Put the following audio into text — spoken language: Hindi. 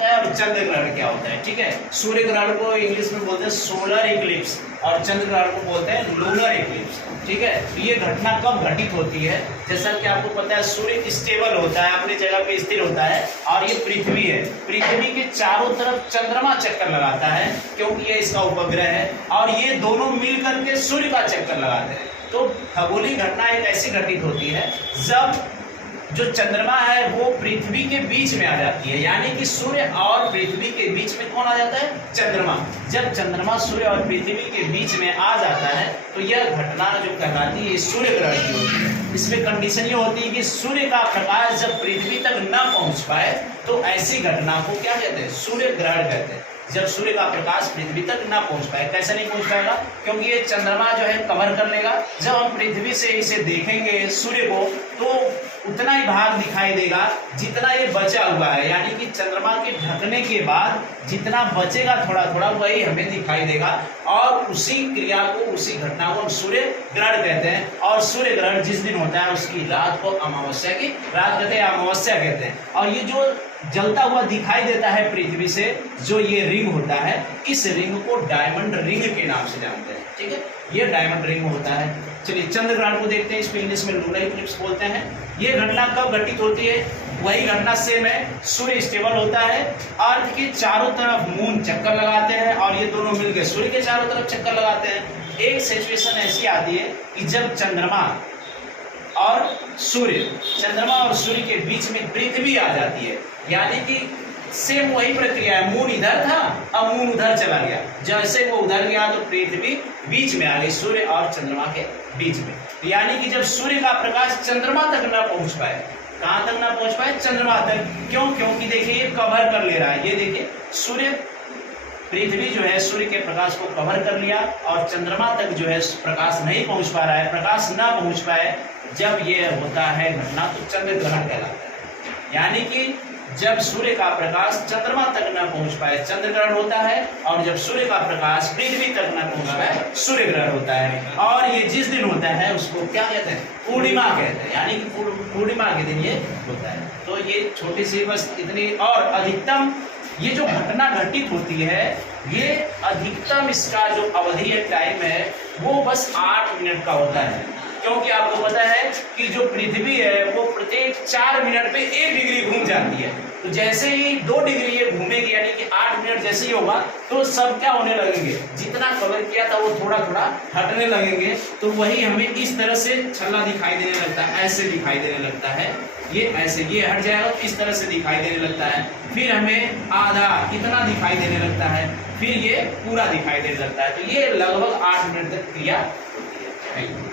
होता है और चंद्र ग्रहण क्या होता है। ठीक है, सूर्य ग्रहण को इंग्लिश में बोलते हैं सोलर इक्लिप्स और चंद्र ग्रहण को बोलते हैं लूनर इक्लिप्स। ठीक है, ये घटना कब घटित होती है? जैसा कि आपको पता है सूर्य स्टेबल होता है, अपनी जगह पे स्थिर होता है और ये पृथ्वी है, पृथ्वी के चारों तरफ चंद्रमा चक्कर लगाता है क्योंकि ये इसका उपग्रह है और ये दोनों मिल करके सूर्य का चक्कर लगाते हैं। तो खगोलीय घटना एक ऐसी घटित होती है जब जो चंद्रमा है वो पृथ्वी के बीच में आ जाती है, यानी कि सूर्य और पृथ्वी के बीच में कौन आ जाता है? चंद्रमा। जब चंद्रमा सूर्य और पृथ्वी के बीच में आ जाता है तो यह घटना जो कहलाती है सूर्य ग्रहण की होती है। इसमें कंडीशन ये होती है कि सूर्य का प्रकाश जब पृथ्वी तक न पहुंच पाए तो ऐसी घटना को क्या कहते हैं? सूर्य ग्रहण कहते हैं। जब सूर्य का प्रकाश पृथ्वी तक ना पहुंच पाए, कैसे नहीं पहुंच पाएगा? क्योंकि ये चंद्रमा जो है कवर कर लेगा। जब हम पृथ्वी से इसे देखेंगे सूर्य को तो उतना ही भाग दिखाई देगा जितना ये बचा हुआ है, यानी कि चंद्रमा के ढकने के बाद जितना बचेगा थोड़ा थोड़ा वही हमें दिखाई देगा और उसी क्रिया को, उसी घटना को हम सूर्य ग्रहण कहते हैं। और सूर्य ग्रहण जिस दिन होता है उसकी रात को अमावस्या की रात कहते हैं, अमावस्या कहते हैं। और ये जो जलता हुआ दिखाई देता है पृथ्वी से, जो ये रिंग होता है, इस रिंग को डायमंड रिंग के नाम से जानते हैं। ठीक है, ये डायमंड रिंग होता है। चलिए चंद्र ग्रहण को देखते हैं, इसको इंग्लिश में लूनर इक्लिप्स बोलते हैं। ये घटना कब घटित होती है? वही घटना सेम है, सूर्य स्टेबल होता है, अर्थ के चारों तरफ मून चक्कर लगाते हैं और ये दोनों मिलकर सूर्य के चारों तरफ चक्कर लगाते हैं। एक सिचुएशन ऐसी आती है कि जब चंद्रमा और सूर्य के बीच में पृथ्वी आ जाती है, यानी कि सेम वही प्रक्रिया है, मून इधर था अब मून उधर चला गया, जैसे वो उधर गया तो पृथ्वी बीच में आ गई, सूर्य और चंद्रमा के बीच में। यानी कि जब सूर्य का प्रकाश चंद्रमा तक ना पहुंच पाए, कहां तक ना पहुंच पाए? चंद्रमा तक। क्यों? क्योंकि देखिए ये कवर कर ले रहा है, ये देखिए सूर्य, पृथ्वी जो है सूर्य के प्रकाश को कवर कर लिया और चंद्रमा तक जो है प्रकाश नहीं पहुंच पा रहा है। प्रकाश ना पहुंच पाए जब ये होता है घटना तो चंद्र ग्रहण कहलाता है। यानी कि जब सूर्य का प्रकाश चंद्रमा तक न पहुंच पाए चंद्र ग्रहण होता है और जब सूर्य का प्रकाश पृथ्वी तक न पहुंच पाए सूर्य ग्रहण होता है। और ये जिस दिन होता है उसको क्या कहते हैं? पूर्णिमा कहते हैं, यानी कि पूर्णिमा के दिन ये होता है। तो ये छोटी सी बस इतनी, और अधिकतम ये जो घटना घटित होती है ये अधिकतम इसका जो अवधि है, टाइम है, वो बस 8 मिनट का होता है। क्योंकि आपको पता है कि जो पृथ्वी है वो प्रत्येक 4 मिनट पे 1 डिग्री घूम जाती है। तो जैसे ही 2 डिग्री ये घूमेगी, यानी कि 8 मिनट जैसे ही होगा तो सब क्या होने लगेंगे? जितना कवर किया था वो थोड़ा थोड़ा हटने लगेंगे। तो वही हमें इस तरह से छल्ला दिखाई देने लगता है, ऐसे दिखाई देने लगता है, ये ऐसे, ये हट जाएगा तो इस तरह से दिखाई देने लगता है। फिर हमें आधा इतना दिखाई देने लगता है, फिर ये पूरा दिखाई देने लगता है। तो ये लगभग 8 मिनट तक क्रिया होती है।